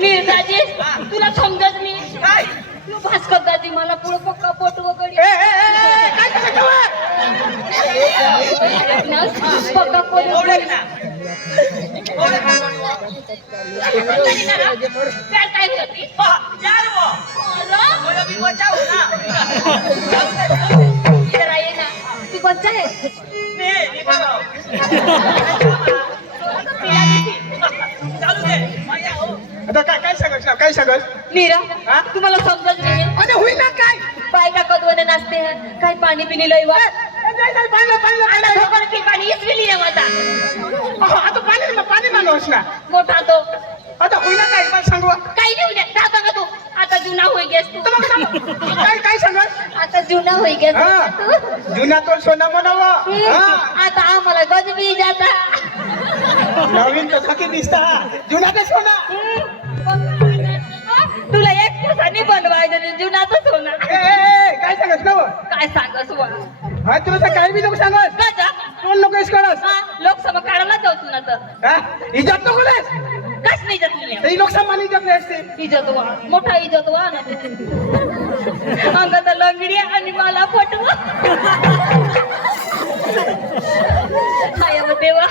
नीरदाजी तुला समजत मी काय तू भास्कर दाजी मला पुढे पक्का पोट वगैरे पक्का पोट ओळख ना काय होती यार वो बोलो भी बचाओ ना इधर आइए ना तू कौन है नहीं बघाओ चालू दे आता काय सांगस ना काय सांगस नीरा हा? तुम्हाला समजत नाही अरे होई ना काय बायका कदवने नाचते हैं काय पाणी पिणी लय वा पाणी पाणी इसलिए होता आता पाणी मानवस ना मोठा तो आता होई ना काय मला सांगू काही नाही उद्या जा बघा तू आता जुना होई गेस तू काय सांगस आता जुना होई गेस हा. तू जुना तो सोना म्हणावा आता आम्हाला गजबी जाता नवीन तो खाकी दिसता जुना ते सोना तुला एक दिवसाने बनवायचं जुनातच होणार काय सांगस ना काय सांगस वा हा तुला तर काही बी नको सांगस गाजा कोण नको करस हा लोकसभा काढायला जाऊ तुला तर हा इज्जत नको लेस कस नाही जात तुला ते लोकसभा इज्जत असते इजत वा मोठा इजत वा अंगाचा लंगडी आणि मला फटवा हाय व देवा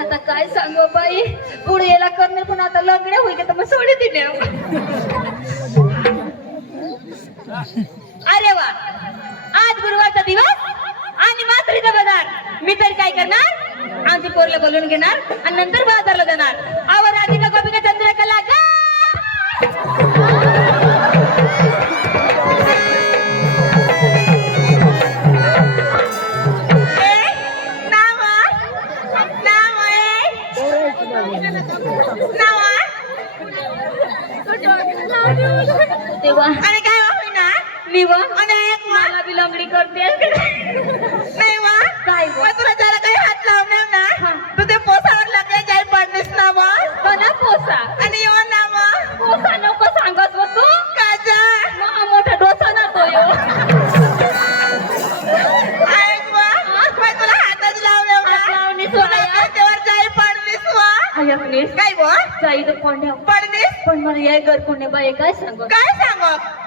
आता काय सांगू बाई पुढे याला करणे पण आता लंगड्या होईल तर मग सोडी दिले अरे वा आज गुरुवारचा दिवस आणि मात्रीचा बाजार मी तरी काय करणार आमची पोरला बोलून घेणार आणि नंतर बाजारला जाणार आवर राधिका गोपिका चंद्रकला गा तेव्हा आणि काय होईना निवा आणि एक मला बी लंगडी करते नाही वा काय मग तुला जरा काही हात लावणार हा. ना तू ते पोसावर लागले जाई पडलीस ना मग बना पोसा आणि येऊन ना मग पोसा नको सांगत हो तू काजा मग मोठा डोसा ना तो यो ऐक वा मग तुला हातच लावले हात लावणी तुला सोया त्यावर जाई पडलीस वा आयकलीस काय वा जाईद कोंड्या पडलीस पण मला या घर कोणी बाई काय सांग काय सांग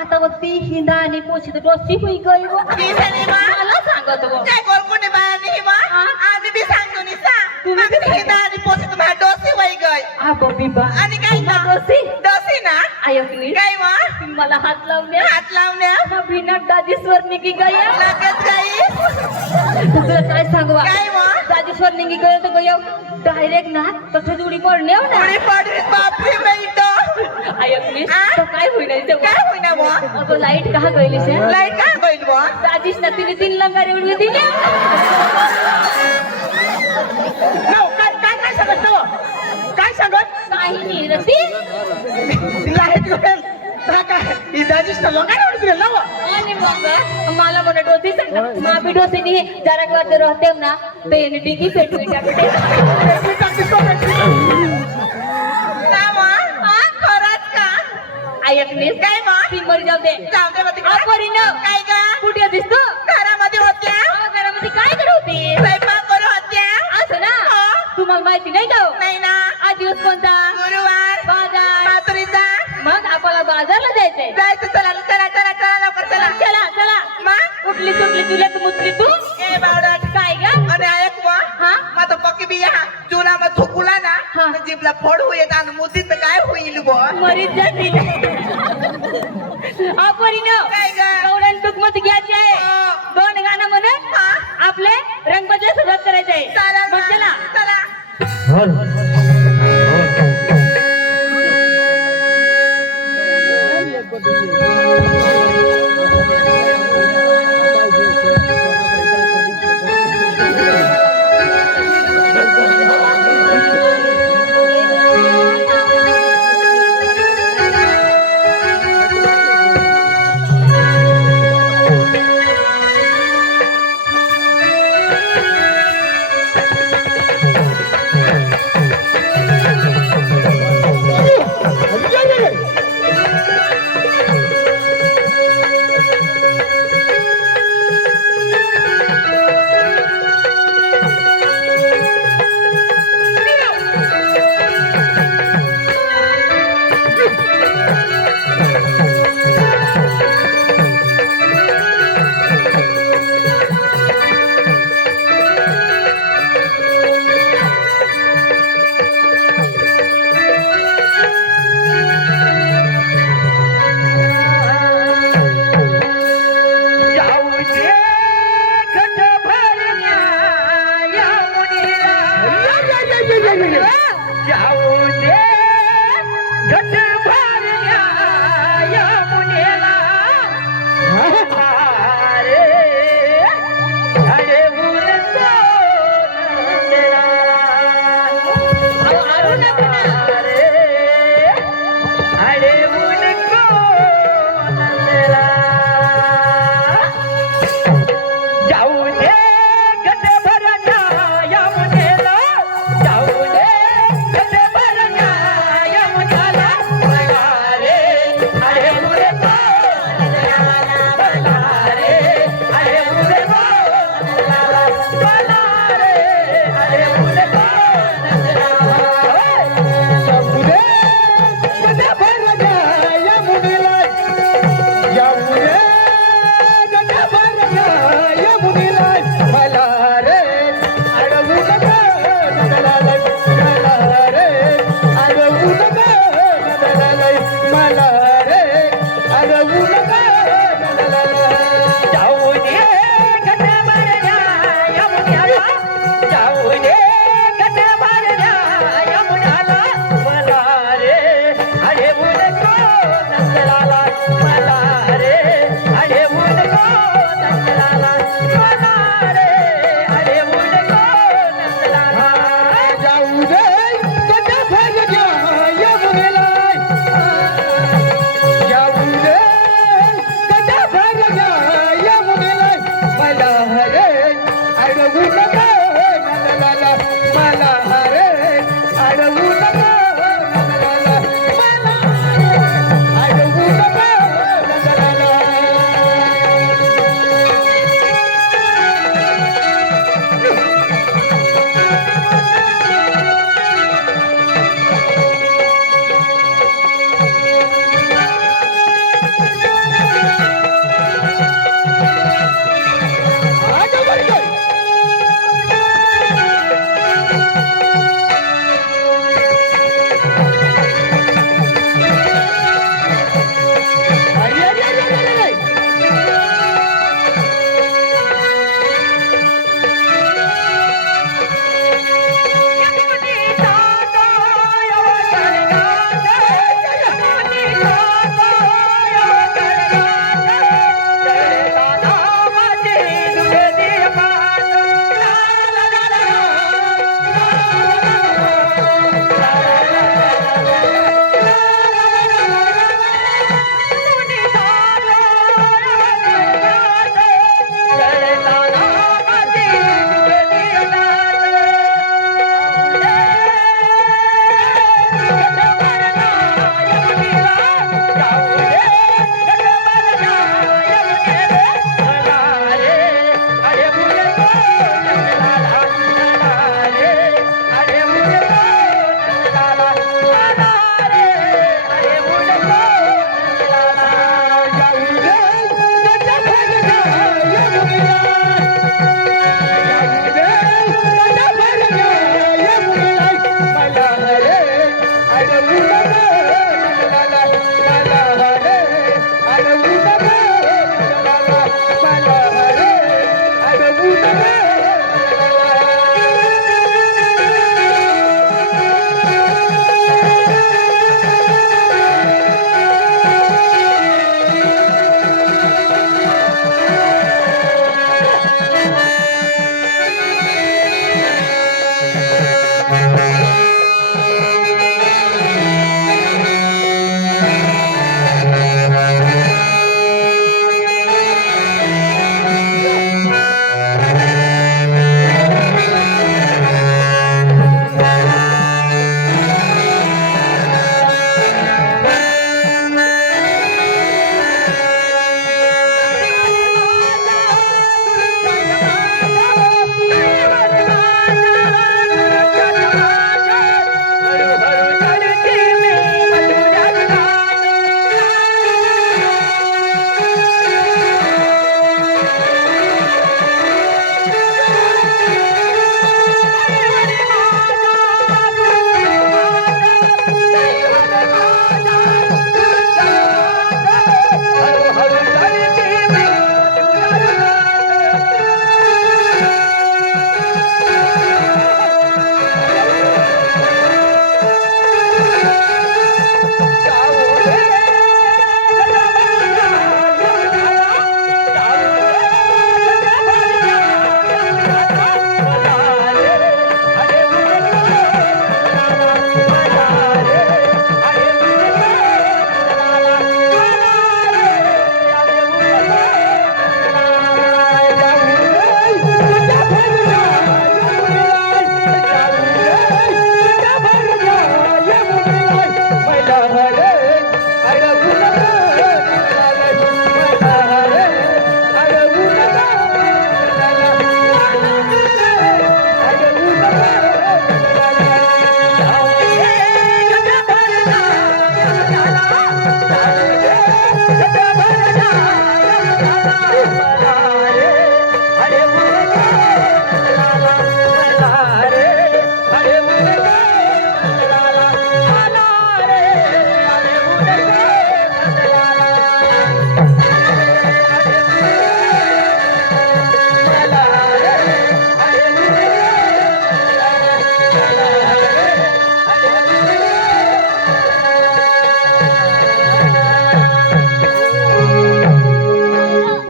आता बघ ती हिंदा आणि पोशी तर डोसी होई गई व ही सलीमा मला सांगत व काय गोलकुंडी बाया ही वा हा? आम्ही बी सांगतो नि सा तुम्ही बी आम्ही हिंदा आणि पोसी तुम्हाला डोसी वय गय आ बबी बा आणि काय ना डोसी डोसी ना आयकलीस काय वा मला हात लावले हात लावण्या मग भिनक दादीश्वर निघी गया लगेच गाई तुला काय सांगवा काय वा दादीश्वर निघी गयो तर गयो डायरेक्ट ना तठे जुडी पडणे हो ना पुढे पडली बापरे बाईट आयकलीस आ? तर काय होईना तेव्हा काय होईना वा अगं लाईट का गईली से लाईट काय होईल वा दादीश ना तिने 3 लंगारे उडवी दिली काय सांगत ना काय सांगत काही नाही रती लाईट गोल काय ही दाजीस ना लोकांना आवडते ना आणि मग मला म्हणे डोसी सांग मापी डोसी नाही जरा करते रहते ना ते डिगी पेटवी टाकते ना वा खरंच का ऐकलीस काय वा ती मरी जाऊ दे जाऊ दे मग अपरी न काय गा कुठे दिसतो घरामध्ये होत्या घरामध्ये काय करत होती स्वयंपाक करत होत्या असं ना हो. तुम्हाला माहिती नाही का नाही ना आज दिवस कोणता गुरुवार बाजार मातुरीचा मग आपल्याला बाजारला जायचंय जायचं चला चला चला चला लवकर चला चला चला मग उठली सुटली तुला मुतली तू ए बावडा काय ग आणि ऐक वा हा मग पक्की बी हा जुना मग थुकुला ना हा. मग जीभला फोड होईल आणि मुतीत काय होईल बो मरीत जाती अपरी न काय ग गवळण टूक मध्ये घ्यायची आहे हो. 2 गाणं म्हणून हा. आपले रंगपंचमी सुरुवात करायची आहे चला मग चला चला गट भरल्या यमुनेला अरे अरे ऊन सोनंदला अहो, अरू नका ना. अरे अरे ऊन सोनंदला जाऊ दे गट भरल्या यमुनेला जाऊ दे गट भरल्या यमुनेला मला रे अरे मुरे मला रे अरे मुरे मला रे अरे मुरे जाऊ दे गट भरल्या यमुनेला जाऊ दे गट भरल्या यमुनेला मला रे अरे ऊन नंदलाला मला रे अरे ऊन नंदलाला मला रे अरे ऊन नंदलाला जाऊ दे गट भरल्या यमुनेला जाऊ दे गट भरल्या यमुनेला मला रे अडवू नका नंदलाला मला रे अडवू नका नंदलाला मला अडवू नका नंदलाला आगे बढ़ गई अरे अरे अरे अरे अरे I don't know.